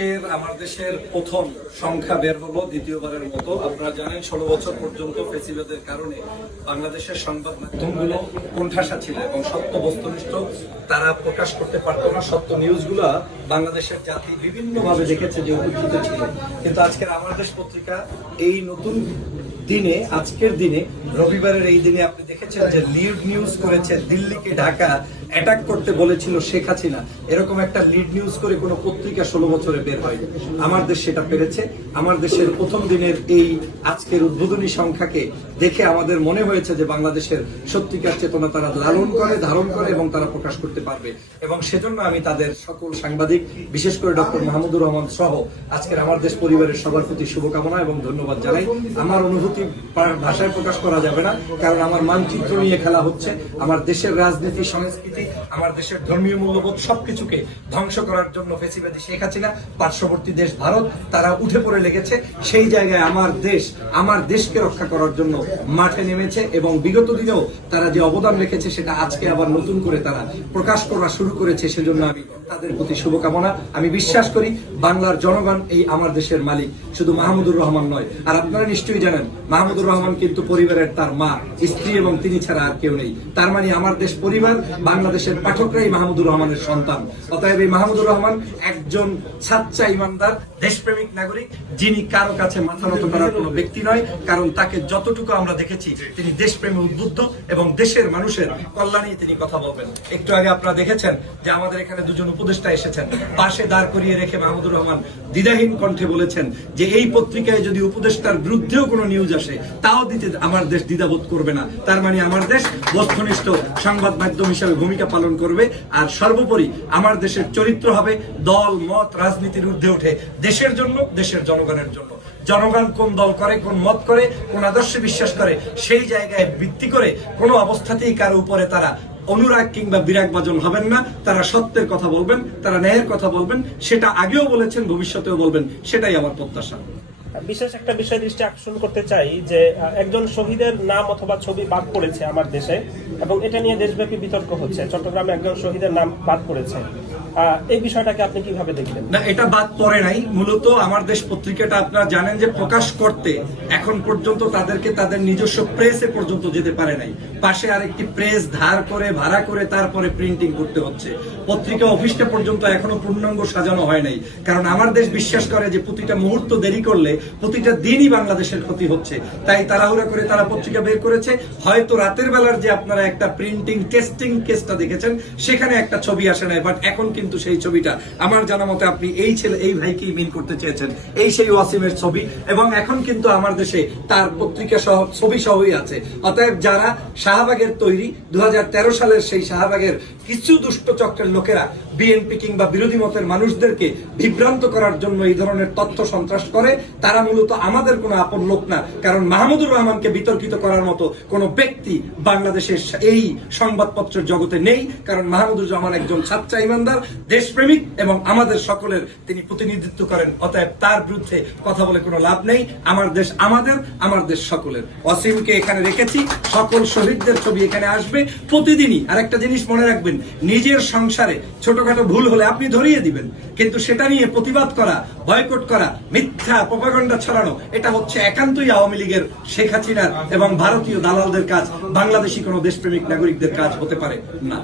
আজকের আমার দেশের প্রথম সংখ্যা বের হলো দ্বিতীয়বারের মতো। আপনারা জানেন, ষোলো বছর পর্যন্ত ফেসিবাদের কারণে বাংলাদেশের সংবাদ মাধ্যমগুলো কোণঠাসা ছিল এবং সত্য, বস্তুনিষ্ঠ তারা প্রকাশ করতে পারতো না। সত্য নিউজগুলো বাংলাদেশের জাতি বিভিন্নভাবে দেখেছে যে উপস্থিত ছিল। কিন্তু আজকের আমার দেশ পত্রিকা এই নতুন দিনে, আজকের দিনে, রবিবারের এই দিনে আপনি দেখেছেন যে লিড নিউজ করেছে দিল্লিকে ঢাকা। অ্যাটাক করতে বলেছিল শেখ হাসিনা। এরকম একটা লিড নিউজ করে কোনো পত্রিকা ষোলো বছরে বের হয়নি। আমার দেশ সেটা পেরেছে। আমার দেশের প্রথম দিনের এই আজকের উদ্বোধনী সংখ্যাকে দেখে আমাদের মনে হয়েছে যে বাংলাদেশের সত্যিকার চেতনা তারা লালন করে, ধারণ করে এবং তারা প্রকাশ করতে পারবে। এবং সেজন্য আমি তাদের সকল সাংবাদিক, বিশেষ করে ডক্টর মাহমুদুর রহমান সহ আজকের আমার দেশ পরিবারের সবার প্রতি শুভকামনা এবং ধন্যবাদ জানাই। আমার অনুভূতি ভাষায় প্রকাশ করা যাবে না, কারণ আমার মানচিত্র নিয়ে খেলা হচ্ছে। আমার দেশের রাজনীতি, সংস্কৃতি আমার দেশের ধর্মীয় মূল্যবোধ সবকিছুকে ধ্বংস করার জন্য ফেসিবাদী শেখ হাসিনা, পার্শ্ববর্তী দেশ ভারত, তারা উঠে পড়ে লেগেছে। সেই জায়গায় আমার দেশ, আমার দেশকে রক্ষা করার জন্য মাঠে নেমেছে এবং বিগত দিনেও তারা যে অবদান রেখেছে সেটা আজকে আবার নতুন করে তারা প্রকাশ করা শুরু করেছে, সেজন্য আমি তাদের প্রতি শুভকামনা। আমি বিশ্বাস করি বাংলার জনগণ এই আমার দেশের মালিক, শুধু মাহমুদুর রহমান নয়। আর আপনারা নিশ্চয়ই জানেন, মাহমুদুর রহমান কিন্তু পরিবারের তার মা, স্ত্রী এবং তিনি ছাড়া আর কেউ নেই। তার মানে আমার দেশ পরিবার বাংলাদেশের পাঠকরাই মাহমুদুর রহমানের সন্তান। অতএব এই মাহমুদুর রহমান একজন সাচ্চা ইমানদার, দেশপ্রেমিক নাগরিক, যিনি কারও কাছে মাথা নত করার কোনো ব্যক্তি নয়, কারণ তাকে যতটুকু আমরা দেখেছি, তিনি দেশপ্রেমে উদ্বুদ্ধ এবং দেশের মানুষের কল্যাণে তিনি কথা বলবেন। একটু আগে আপনারা দেখেছেন যে আমাদের এখানে দুজন উপদেষ্টা এসেছেন। পাশে দাঁড় করিয়ে রেখে মাহমুদুর রহমান দ্বিধাহীন কণ্ঠে বলেছেন যে, এই পত্রিকায় যদি উপদেষ্টার বিরুদ্ধেও কোনো নিউজ আসে, তাও দিতে আমার দেশ দ্বিধাবোধ করবে না। তার মানে আমার দেশ বস্তুনিষ্ঠ সংবাদ মাধ্যম হিসাবে ভূমিকা পালন করবে। আর সর্বোপরি আমার দেশের চরিত্র হবে দল, মত, রাজনীতির ঊর্ধ্বে ওঠে দেশের জন্য, দেশের জনগণের জন্য। জনগণ কোন দল করে, কোন মত করে, কোন আদর্শে বিশ্বাস করে, সেই জায়গায় ভিত্তি করে কোনো অবস্থাতেই কারও উপরে তারা অনুরাগ কিংবা বিরাগ বাজন হবেন না। তারা সত্যের কথা বলবেন, তারা ন্যায়ের কথা বলবেন, সেটা আগেও বলেছেন, ভবিষ্যতেও বলবেন, সেটাই আমার প্রত্যাশা। বিশেষ একটা বিষয় দৃষ্টি আকর্ষণ করতে চাই যে একজন শহীদের নাম অথবা ছবি বাদ পড়েছে আমার দেশে এবং এটা নিয়ে দেশব্যাপী বিতর্ক হচ্ছে। চট্টগ্রামে একজন শহীদের নাম বাদ পড়েছে। এই বিষয়টাকে আপনি কীভাবে দেখবেন না, এটা বাদ পড়ে নাই। মূলত আমার দেশ পত্রিকাটা আপনারা জানেন যে প্রকাশ করতে এখন পর্যন্ত তাদেরকে তাদের নিজস্ব প্রেসে পর্যন্ত যেতে পারে নাই। পাশে আরেকটি প্রেস ধার করে, ভাড়া করে তারপরে প্রিন্টিং করতে হচ্ছে। পত্রিকা অফিসটা পর্যন্ত এখনও পূর্ণাঙ্গ সাজানো হয় নাই। কারণ আমার দেশ বিশ্বাস করে যে প্রতিটা মুহূর্ত দেরি করলে প্রতিটা দিনই বাংলাদেশের ক্ষতি হচ্ছে। তাই তাড়াহুড়া করে তারা পত্রিকা বের করেছে। হয়তো রাতের বেলার যে আপনারা একটা প্রিন্টিং টেস্টিং কেসটা দেখেছেন, সেখানে একটা ছবি আসে নাই। বাট এখন কিন্তু সেই ছবিটা। আমার জানা মতে আপনি এই ছেলে, এই ভাইকেই মিন করতে চেয়েছেন। এই সেই ওয়াসিমের ছবি। এবং এখন কিন্তু আমার দেশে তার পত্রিকা সহ, ছবি সহই আছে। অতএব যারা শাহবাগের তৈরি দু হাজার তেরো সালের সেই শাহবাগের কিছু দুষ্ট চক্রের লোকেরা বিএনপি কিংবা বিরোধী মতের মানুষদেরকে বিভ্রান্ত করার জন্য এই ধরনের তথ্য সন্ত্রাস করে, তারা মূলত আমাদের কোনো আপন লোক না। কারণ মাহমুদুর রহমানকে বিতর্কিত করার মতো কোনো ব্যক্তি বাংলাদেশের এই সংবাদপত্রের জগতে নেই। কারণ মাহমুদুর রহমান একজন সাচ্চা ইমানদার, দেশপ্রেমিক এবং আমাদের সকলের তিনি প্রতিনিধিত্ব করেন। অতএব তার বিরুদ্ধে কথা বলে কোনো লাভ নেই। আমার দেশ আমাদের, আমার দেশ সকলের। অসীমকে এখানে রেখেছি। সকল শহীদদের ছবি এখানে আসবে। প্রতিদিনই আর একটা জিনিস মনে রাখবেন। নিজের সংসারে ছোটখাটো ভুল হলে আপনি ধরিয়ে দিবেন। কিন্তু সেটা নিয়ে প্রতিবাদ করা, বয়কট করা, মিথ্যা প্রপাগন্ডা ছড়ানো, এটা হচ্ছে একান্তই আওয়ামী লীগের শেখ হাসিনার এবং ভারতীয় দালালদের কাজ। বাংলাদেশি কোনো দেশপ্রেমিক নাগরিকদের কাজ হতে পারে না।